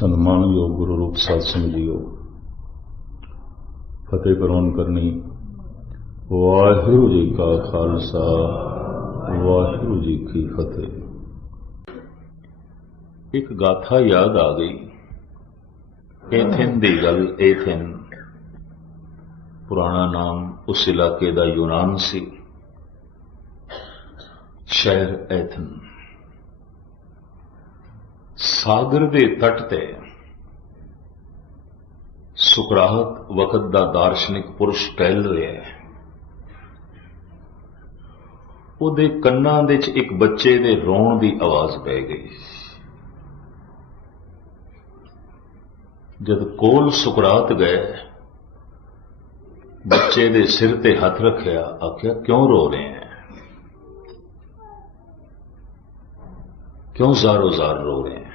ਸਨਮਾਨਯੋਗ ਗੁਰੂ ਰੂਪ ਸਾਧ ਸਿੰਘ ਜੀਓ। ਫਤਿਹ ਕਰੋਨ ਕਰਨੀ। ਵਾਹਿਗੁਰੂ ਜੀ ਕਾ ਖਾਲਸਾ, ਵਾਹਿਗੁਰੂ ਜੀ ਕੀ ਫਤਿਹ। ਇੱਕ ਗਾਥਾ ਯਾਦ ਆ ਗਈ। ਏਥਨ ਦੀ ਗੱਲ ਏਥਿਨ ਪੁਰਾਣਾ ਨਾਮ ਉਸ ਇਲਾਕੇ ਦਾ ਯੂਨਾਨ ਸੀ। ਸ਼ਹਿਰ ਐਥਨ। ਸਾਗਰ ਦੇ ਤੱਟ ਤੇ ਸੁਕਰਾਤ ਵਕਤ ਦਾ ਦਾਰਸ਼ਨਿਕ ਪੁਰਸ਼ ਟਹਿਲ ਰਿਹਾ ਹੈ। ਉਹਦੇ ਕੰਨਾਂ ਦੇ ਵਿੱਚ ਇੱਕ ਬੱਚੇ ਦੇ ਰੋਣ ਦੀ ਆਵਾਜ਼ ਪੈ ਗਈ। ਜਦ ਕੋਲ ਸੁਕਰਾਤ ਗਏ, ਬੱਚੇ ਦੇ ਸਿਰ ਤੇ ਹੱਥ ਰੱਖਿਆ, ਆਖਿਆ, ਕਿਉਂ ਰੋ ਰਹੇ ਹੈ? ਕਿਉਂ ਜ਼ਾਰੋ ਜ਼ਾਰ ਰੋ ਰਹੇ ਹੈ?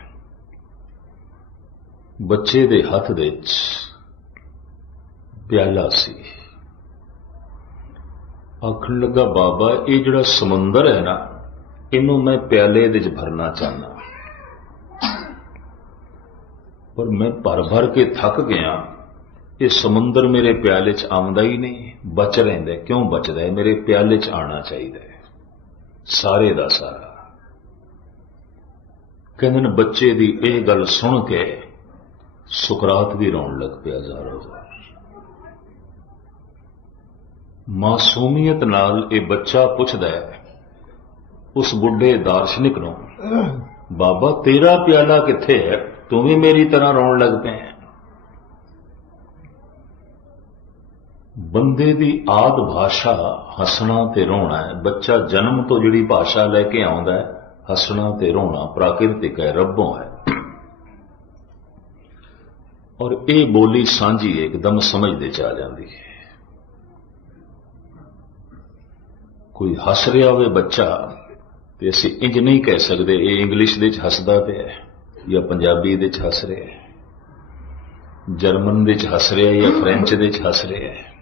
ਬੱਚੇ ਦੇ ਹੱਥ ਦੇ ਵਿੱਚ ਪਿਆਲਾ ਸੀ। ਆਖਣ ਲੱਗਾ, ਬਾਬਾ, ਇਹ ਜਿਹੜਾ ਸਮੁੰਦਰ ਹੈ ਨਾ, ਇਹਨੂੰ ਮੈਂ ਪਿਆਲੇ ਦੇ ਵਿੱਚ ਭਰਨਾ ਚਾਹੁੰਦਾ। ਪਰ ਮੈਂ ਭਰ ਭਰ ਕੇ ਥੱਕ ਗਿਆ। ਇਹ ਸਮੁੰਦਰ ਮੇਰੇ ਪਿਆਲੇ 'ਚ ਆਉਂਦਾ ਹੀ ਨਹੀਂ, ਬਚ ਰਹਿੰਦਾ ਕਿਉਂ ਬਚਦਾ ਹੈ? ਮੇਰੇ ਪਿਆਲੇ 'ਚ ਆਣਾ ਚਾਹੀਦਾ ਹੈ। ਸਾਰੇ ਦਾ ਸਾਰਾ। ਕਹਿੰਦੇ ਨੇ, ਬੱਚੇ ਦੀ ਇਹ ਗੱਲ ਸੁਣ ਕੇ ਸੁਕਰਾਤ ਵੀ ਰੋਣ ਲੱਗ ਪਿਆ ਜ਼ਾਰੋ ਮਾਸੂਮੀਅਤ ਨਾਲ ਇਹ ਬੱਚਾ ਪੁੱਛਦਾ ਹੈ, ਉਸ ਬੁੱਢੇ ਦਾਰਸ਼ਨਿਕ ਨੂੰ, ਬਾਬਾ ਤੇਰਾ ਪਿਆਲਾ ਕਿੱਥੇ ਹੈ? ਤੂੰ ਵੀ ਮੇਰੀ ਤਰ੍ਹਾਂ ਰੋਣ ਲੱਗ ਪਿਆ ਬੰਦੇ ਦੀ ਆਦ ਭਾਸ਼ਾ ਹੱਸਣਾ ਤੇ ਰੋਣਾ ਹੈ। ਬੱਚਾ ਜਨਮ ਤੋਂ ਜਿਹੜੀ ਭਾਸ਼ਾ ਲੈ ਕੇ ਆਉਂਦਾ ਹੈ, ਹੱਸਣਾ ਤੇ ਰੋਣਾ ਪ੍ਰਾਕਿਰਤਿਕ ਹੈ, ਰੱਬੋਂ ਹੈ। ਔਰ ਇਹ ਬੋਲੀ ਸਾਂਝੀ ਇੱਕਦਮ ਸਮਝ ਦੇ ਚ ਆ ਜਾਂਦੀ ਹੈ। ਕੋਈ ਹੱਸ ਰਿਹਾ ਹੋਵੇ ਬੱਚਾ, ਤੇ ਅਸੀਂ ਇੰਜ ਨਹੀਂ ਕਹਿ ਸਕਦੇ, ਇਹ ਇੰਗਲਿਸ਼ ਦੇ ਵਿੱਚ ਹੱਸਦਾ ਪਿਆ ਜਾਂ ਪੰਜਾਬੀ ਦੇ ਵਿੱਚ ਹੱਸ ਰਿਹਾ ਹੈ। ਜਰਮਨ ਦੇ ਵਿੱਚ ਹੱਸ ਰਿਹਾ ਜਾਂ ਫ੍ਰੈਂਚ ਦੇ ਵਿੱਚ ਹੱਸ ਰਿਹਾ ਹੈ।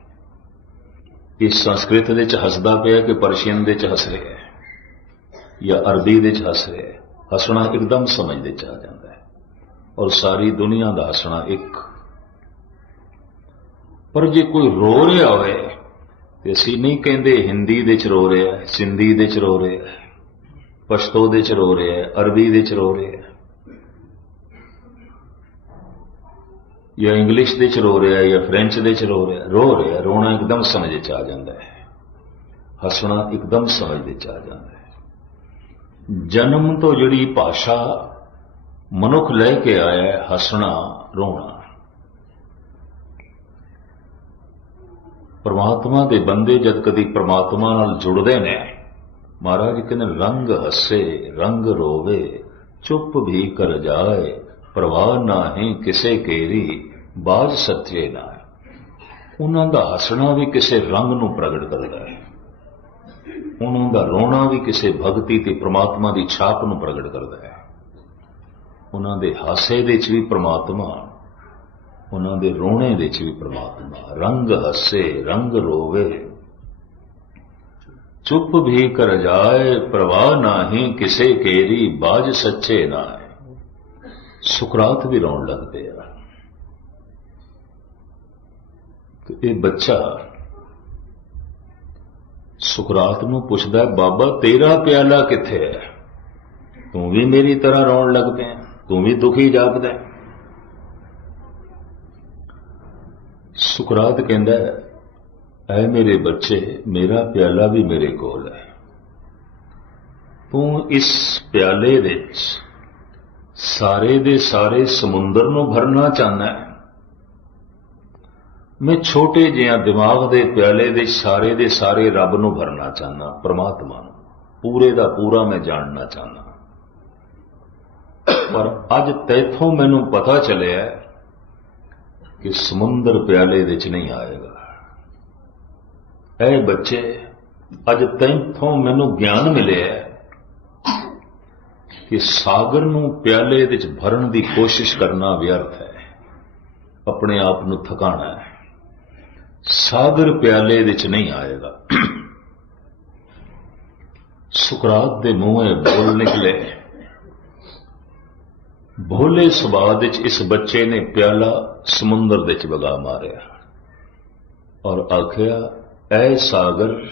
ਇਹ ਸੰਸਕ੍ਰਿਤ ਦੇ ਵਿੱਚ ਹੱਸਦਾ ਪਿਆ ਕਿ ਪਰਸ਼ੀਅਨ ਦੇ ਵਿੱਚ ਹੱਸ ਰਿਹਾ ਹੈ ਜਾਂ ਅਰਬੀ ਦੇ ਵਿੱਚ ਹੱਸ ਰਿਹਾ ਹੈ। ਹੱਸਣਾ ਇੱਕਦਮ ਸਮਝ ਦੇ ਚ ਆ ਜਾਂਦਾ ਹੈ। ਔਰ ਸਾਰੀ ਦੁਨੀਆ ਦਾ ਹੱਸਣਾ ਇੱਕ। ਪਰ ਜੇ ਕੋਈ ਰੋ ਰਿਹਾ ਹੋਵੇ, ਤੇ ਅਸੀਂ ਨਹੀਂ ਕਹਿੰਦੇ ਹਿੰਦੀ ਦੇ ਚ ਰੋ ਰਿਹਾ ਹੈ ਸਿੰਧੀ ਦੇ ਚ ਰੋ ਰਿਹਾ ਹੈ ਪਸ਼ਤੋ ਦੇ ਚ ਰੋ ਰਿਹਾ ਹੈ ਅਰਬੀ ਦੇ ਚ ਰੋ ਰਿਹਾ ਹੈ ਜਾਂ ਇੰਗਲਿਸ਼ ਦੇ ਚ ਰੋ ਰਿਹਾ ਹੈ ਜਾਂ ਫ੍ਰੈਂਚ ਦੇ ਚ ਰੋ ਰਿਹਾ ਰੋ ਰਿਹਾ, ਰੋਣਾ ਇੱਕਦਮ ਸਮਝ ਚ ਆ ਜਾਂਦਾ ਹੈ। ਹੱਸਣਾ ਇੱਕਦਮ ਸਮਝ ਚ ਆ ਜਾਂਦਾ ਹੈ। ਜਨਮ ਤੋਂ ਜਿਹੜੀ ਭਾਸ਼ਾ ਮਨੁੱਖ ਲੈ ਕੇ ਆਇਆ ਹੈ ਹੱਸਣਾ, ਰੋਣਾ। ਪਰਮਾਤਮਾ ਦੇ ਬੰਦੇ ਜਦ ਕਦੀ ਪਰਮਾਤਮਾ ਨਾਲ ਜੁੜਦੇ ਨੇ, ਮਹਾਰਾਜ ਕਹਿੰਦੇ, ਰੰਗ ਹੱਸੇ, ਰੰਗ ਰੋਵੇ, ਚੁੱਪ ਵੀ ਕਰ ਜਾਏ, ਪ੍ਰਵਾਹ ਨਾਹੀਂ ਕਿਸੇ ਕੇਰੀ, ਬਾਜ ਸੱਚੇ ਨਾ ਉਹਨਾਂ ਦਾ ਹੱਸਣਾ ਵੀ ਕਿਸੇ ਰੰਗ ਨੂੰ ਪ੍ਰਗਟ ਕਰਦਾ ਹੈ। ਉਹਨਾਂ ਦਾ ਰੋਣਾ ਵੀ ਕਿਸੇ ਭਗਤੀ ਤੇ ਪ੍ਰਮਾਤਮਾ ਦੀ ਛਾਪ ਨੂੰ ਪ੍ਰਗਟ ਕਰਦਾ ਹੈ। ਉਹਨਾਂ ਦੇ ਹਾਸੇ ਦੇ ਵਿੱਚ ਵੀ ਪ੍ਰਮਾਤਮਾ, ਉਹਨਾਂ ਦੇ ਰੋਣੇ ਦੇ ਵਿੱਚ ਵੀ ਪ੍ਰਮਾਤਮਾ। ਰੰਗ ਹੱਸੇ, ਰੰਗ ਰੋਵੇ। ਚੁੱਪ ਵੀ ਕਰ ਜਾਏ, ਪ੍ਰਵਾਹ ਨਾਹੀਂ ਕਿਸੇ ਕੇਰੀ ਬਾਜ ਸੱਚੇ ਨਾ ਹੈ ਸੁਕਰਾਤ ਵੀ ਰੋਣ ਲੱਗਦੇ ਆ। ਤੇ ਇਹ ਬੱਚਾ ਸੁਕਰਾਤ ਨੂੰ ਪੁੱਛਦਾ ਬਾਬਾ, ਤੇਰਾ ਪਿਆਲਾ ਕਿੱਥੇ ਹੈ? ਤੂੰ ਵੀ ਮੇਰੀ ਤਰ੍ਹਾਂ ਰੋਣ ਲੱਗਦੇ ਪਿਆ? ਤੂੰ ਵੀ ਦੁਖੀ ਜਾਪਦਾ ਸੁਕਰਾਤ ਕਹਿੰਦਾ ਐ ਮੇਰੇ ਬੱਚੇ, ਮੇਰਾ ਪਿਆਲਾ ਵੀ ਮੇਰੇ ਕੋਲ ਹੈ। ਤੂੰ ਇਸ ਪਿਆਲੇ ਵਿੱਚ ਸਾਰੇ ਦੇ ਸਾਰੇ ਸਮੁੰਦਰ ਨੂੰ ਭਰਨਾ ਚਾਹੁੰਦਾ ਹੈ। ਮੈਂ ਛੋਟੇ ਜਿਹਾ ਦਿਮਾਗ ਦੇ ਪਿਆਲੇ ਦੇ ਸਾਰੇ ਦੇ ਸਾਰੇ ਰੱਬ ਨੂੰ ਭਰਨਾ ਚਾਹੁੰਦਾ, ਪ੍ਰਮਾਤਮਾ ਨੂੰ। ਪੂਰੇ ਦਾ ਪੂਰਾ ਮੈਂ ਜਾਣਨਾ ਚਾਹੁੰਦਾ। ਪਰ ਅੱਜ ਤੈਥੋਂ ਮੈਨੂੰ ਪਤਾ ਚੱਲਿਆ ਕਿ ਸਮੁੰਦਰ ਪਿਆਲੇ ਵਿੱਚ ਨਹੀਂ ਆਏਗਾ। ਐ ਬੱਚੇ, ਅੱਜ ਤੈਥੋਂ ਮੈਨੂੰ ਗਿਆਨ ਮਿਲਿਆ ਕਿ ਸਾਗਰ ਨੂੰ ਪਿਆਲੇ ਵਿੱਚ ਭਰਨ ਦੀ ਕੋਸ਼ਿਸ਼ ਕਰਨਾ ਵਿਅਰਥ ਹੈ। ਆਪਣੇ ਆਪ ਨੂੰ ਥਕਾਣਾ ਹੈ। ਸਾਗਰ ਪਿਆਲੇ ਵਿੱਚ ਨਹੀਂ ਆਏਗਾ। ਸੁਕਰਾਤ ਦੇ ਮੂੰਹੋਂ ਬੋਲ ਨਿਕਲੇ। ਭੋਲੇ ਸੁਭਾਅ ਵਿੱਚ ਇਸ ਬੱਚੇ ਨੇ ਪਿਆਲਾ ਸਮੁੰਦਰ ਦੇ ਚ ਵਗਾ ਮਾਰਿਆ। ਔਰ ਆਖਿਆ, ਐ ਸਾਗਰ,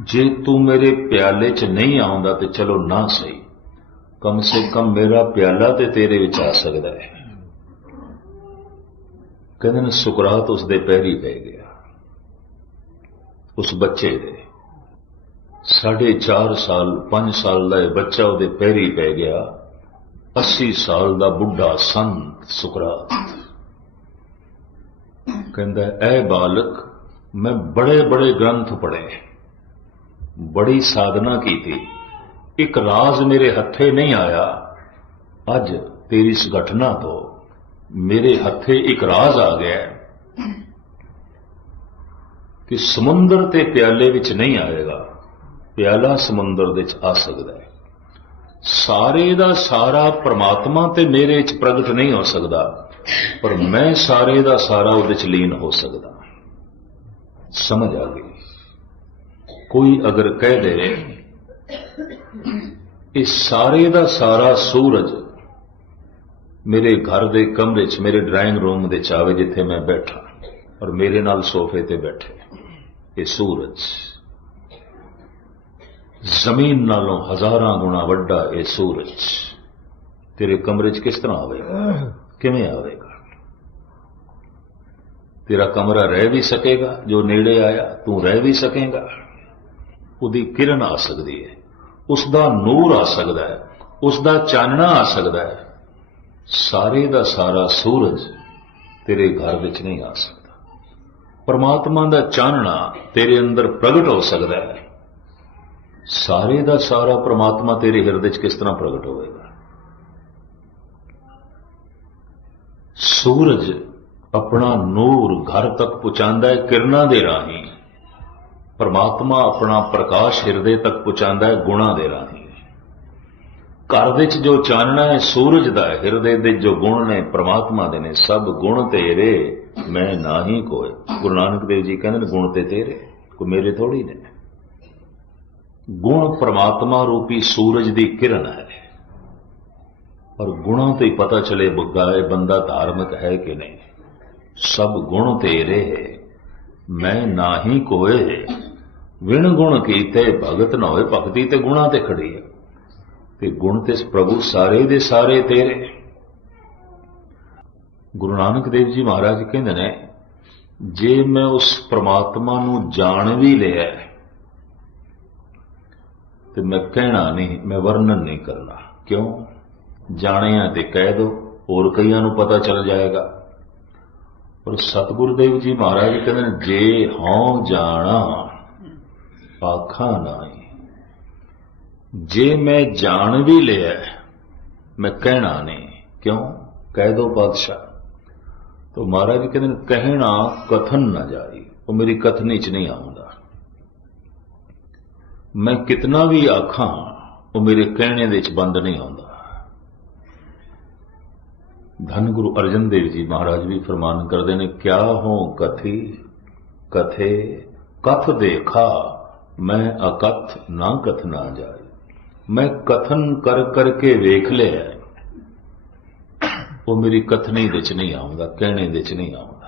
ਜੇ ਤੂੰ ਮੇਰੇ ਪਿਆਲੇ 'ਚ ਨਹੀਂ ਆਉਂਦਾ ਤੇ ਚਲੋ ਨਾ ਸਹੀ। ਕਮ ਸੇ ਕਮ ਮੇਰਾ ਪਿਆਲਾ ਤੇ ਤੇਰੇ ਵਿੱਚ ਆ ਸਕਦਾ ਹੈ। ਕਹਿੰਦੇ ਨੇ, ਸੁਕਰਾਤ ਉਸ ਦੇ ਪੈਰੀ ਪੈ ਗਿਆ। ਉਸ ਬੱਚੇ ਦੇ ਸਾਢੇ 4 ਸਾਲ 5 ਸਾਲ ਦਾ ਇਹ ਬੱਚਾ ਉਹਦੇ ਪੈਰੀ ਪੈ ਗਿਆ। 80 ਸਾਲ ਦਾ ਬੁੱਢਾ ਸੰਤ ਸੁਕਰਾਤ ਕਹਿੰਦਾ, ਐ ਬਾਲਕ, ਮੈਂ ਬੜੇ ਬੜੇ ਗ੍ਰੰਥ ਪੜ੍ਹੇ ਬੜੀ ਸਾਧਨਾ ਕੀਤੀ। ਇੱਕ ਰਾਜ਼ ਮੇਰੇ ਹੱਥੇ ਨਹੀਂ ਆਇਆ। ਅੱਜ ਤੇਰੀ ਇਸ ਘਟਨਾ ਤੋਂ ਮੇਰੇ ਹੱਥੇ ਇੱਕ ਰਾਜ਼ ਆ ਗਿਆ ਕਿ ਸਮੁੰਦਰ ਤੇ ਪਿਆਲੇ ਵਿੱਚ ਨਹੀਂ ਆਏਗਾ। ਪਿਆਲਾ ਸਮੁੰਦਰ ਦੇ ਵਿੱਚ ਆ ਸਕਦਾ ਹੈ ਸਾਰੇ ਦਾ ਸਾਰਾ ਪ੍ਰਮਾਤਮਾ ਤੇ ਮੇਰੇ ਚ ਪ੍ਰਗਟ ਨਹੀਂ ਹੋ ਸਕਦਾ, ਪਰ ਮੈਂ ਸਾਰੇ ਦਾ ਸਾਰਾ ਉਹਦੇ ਚ ਲੀਨ ਹੋ ਸਕਦਾ। ਸਮਝ ਆ ਗਈ? ਕੋਈ ਅਗਰ ਕਹਿ ਦੇ ਇਹ ਸਾਰੇ ਦਾ ਸਾਰਾ ਸੂਰਜ ਮੇਰੇ ਘਰ ਦੇ ਕਮਰੇ 'ਚ, ਮੇਰੇ ਡਰਾਇੰਗ ਰੂਮ ਦੇ ਚਾਵੇ ਜਿੱਥੇ ਮੈਂ ਬੈਠਾ ਔਰ ਮੇਰੇ ਨਾਲ ਸੋਫੇ ਤੇ ਬੈਠੇ, ਇਹ ਸੂਰਜ। ਜ਼ਮੀਨ ਨਾਲੋਂ ਹਜ਼ਾਰਾਂ ਗੁਣਾ ਵੱਡਾ ਇਹ ਸੂਰਜ। ਤੇਰੇ ਕਮਰੇ 'ਚ ਕਿਸ ਤਰ੍ਹਾਂ ਆਵੇਗਾ? ਕਿਵੇਂ ਆਵੇਗਾ? ਤੇਰਾ ਕਮਰਾ ਰਹਿ ਵੀ ਸਕੇਗਾ, ਜੋ ਨੇੜੇ ਆਇਆ ਤੂੰ ਰਹਿ ਵੀ ਸਕੇਗਾ। ਉਹਦੀ ਕਿਰਨ ਆ ਸਕਦੀ ਹੈ ਉਸ ਦਾ ਨੂਰ ਆ ਸਕਦਾ ਹੈ ਉਸ ਦਾ ਚਾਨਣਾ ਆ ਸਕਦਾ ਹੈ। ਸਾਰੇ ਦਾ ਸਾਰਾ ਸੂਰਜ ਤੇਰੇ ਘਰ ਵਿੱਚ ਨਹੀਂ ਆ ਸਕਦਾ। ਪਰਮਾਤਮਾ ਦਾ ਚਾਨਣਾ ਤੇਰੇ ਅੰਦਰ ਪ੍ਰਗਟ ਹੋ ਸਕਦਾ ਹੈ। ਸਾਰੇ ਦਾ ਸਾਰਾ ਪ੍ਰਮਾਤਮਾ ਤੇਰੇ ਹਿਰਦੇ 'ਚ ਕਿਸ ਤਰ੍ਹਾਂ ਪ੍ਰਗਟ ਹੋਵੇਗਾ? ਸੂਰਜ ਆਪਣਾ ਨੂਰ ਘਰ ਤੱਕ ਪਹੁੰਚਾਉਂਦਾ ਹੈ, ਕਿਰਨਾਂ ਦੇ ਰਾਹੀਂ। ਪਰਮਾਤਮਾ ਆਪਣਾ ਪ੍ਰਕਾਸ਼ ਹਿਰਦੇ ਤੱਕ ਪਹੁੰਚਾਉਂਦਾ ਹੈ, ਗੁਣਾ ਦੇ ਰਾਹੀਂ। ਘਰ ਦੇ ਵਿੱਚ ਜੋ ਚਾਨਣਾ ਹੈ, ਸੂਰਜ ਦਾ ਹਿਰਦੇ ਦੇ ਜੋ ਗੁਣ ਨੇ, ਪ੍ਰਮਾਤਮਾ ਦੇ ਨੇ, ਸਭ ਗੁਣ ਤੇਰੇ, ਮੈਂ ਨਾਹੀ ਕੋਏ ਗੁਰੂ ਨਾਨਕ ਦੇਵ ਜੀ ਕਹਿੰਦੇ ਨੇ, ਗੁਣ ਤੇ ਤੇਰੇ, ਕੋਈ ਮੇਰੇ ਥੋੜੀ ਨੇ। ਗੁਣ ਪ੍ਰਮਾਤਮਾ ਰੂਪੀ ਸੂਰਜ ਦੀ ਕਿਰਨ ਹੈ। ਪਰ ਗੁਣਾਂ ਤੇ ਪਤਾ ਚਲੇ ਬਗਾਏ ਬੰਦਾ ਧਾਰਮਿਕ ਹੈ ਕਿ ਨਹੀਂ। ਸਭ ਗੁਣ ਤੇਰੇ ਮੈਂ ਨਾਹੀ ਕੋਏ ਵਿਣ ਗੁਣ ਕੀਤੇ ਭਗਤ ਨਾ ਹੋਏ, ਭਗਤੀ ਤੇ ਗੁਣਾ ਤੇ ਖੜੀ ਹੈ। ਤੇ ਗੁਣ ਤੇ ਪ੍ਰਭੂ ਸਾਰੇ ਦੇ ਸਾਰੇ ਤੇਰੇ ਗੁਰੂ ਨਾਨਕ ਦੇਵ ਜੀ ਮਹਾਰਾਜ ਕਹਿੰਦੇ ਨੇ, ਜੇ ਮੈਂ ਉਸ ਪ੍ਰਮਾਤਮਾ ਨੂੰ ਜਾਣ ਵੀ ਲਿਆ ਤੇ ਮੈਂ ਕਹਿਣਾ ਨਹੀਂ, ਮੈਂ ਵਰਣਨ ਨਹੀਂ ਕਰਨਾ। ਕਿਉਂ? ਜਾਣਿਆ ਤੇ ਕਹਿ ਦੋ, ਹੋਰ ਕਈਆਂ ਨੂੰ ਪਤਾ ਚੱਲ ਜਾਏਗਾ। ਪਰ ਸਤਿਗੁਰੂ ਦੇਵ ਜੀ ਮਹਾਰਾਜ ਕਹਿੰਦੇ ਨੇ, ਜੇ ਹਉ ਜਾਣਾ ਆਖਾਂ ਨਾਹੀ। ਜੇ ਮੈਂ ਜਾਣ ਵੀ ਲਿਆ, ਮੈਂ ਕਹਿਣਾ ਨਹੀਂ। ਕਿਉਂ? ਕਹਿ ਦੋ ਬਾਦਸ਼ਾਹ ਤੋ ਮਹਾਰਾਜ ਕਹਿੰਦੇ ਨੇ, ਕਹਿਣਾ ਕਥਨ ਨਾ ਜਾਈ। ਉਹ ਮੇਰੀ ਕਥਨੀ ਚ ਨਹੀਂ ਆਉਂਦਾ ਮੈਂ ਕਿਤਨਾ ਵੀ ਆਖਾਂ, ਉਹ ਮੇਰੇ ਕਹਿਣੇ ਦੇ ਵਿੱਚ ਬੰਦ ਨਹੀਂ ਆਉਂਦਾ। ਧੰਨ ਗੁਰੂ ਅਰਜਨ ਦੇਵ ਜੀ ਮਹਾਰਾਜ ਵੀ ਫਰਮਾਨ ਕਰਦੇ ਨੇ, ਕਿਆ ਹੋ ਕਥੀ, ਕਥੇ, ਕਥ ਦੇਖਾ, ਮੈਂ ਅਕਥ ਨਾ ਕਥ ਨਾ ਜਾਏ। ਮੈਂ ਕਥਨ ਕਰ ਕਰਕੇ ਵੇਖ ਲਿਆ ਉਹ ਮੇਰੀ ਕਥਨੀ ਵਿੱਚ ਨਹੀਂ ਆਉਂਦਾ, ਕਹਿਣੇ ਵਿੱਚ ਨਹੀਂ ਆਉਂਦਾ।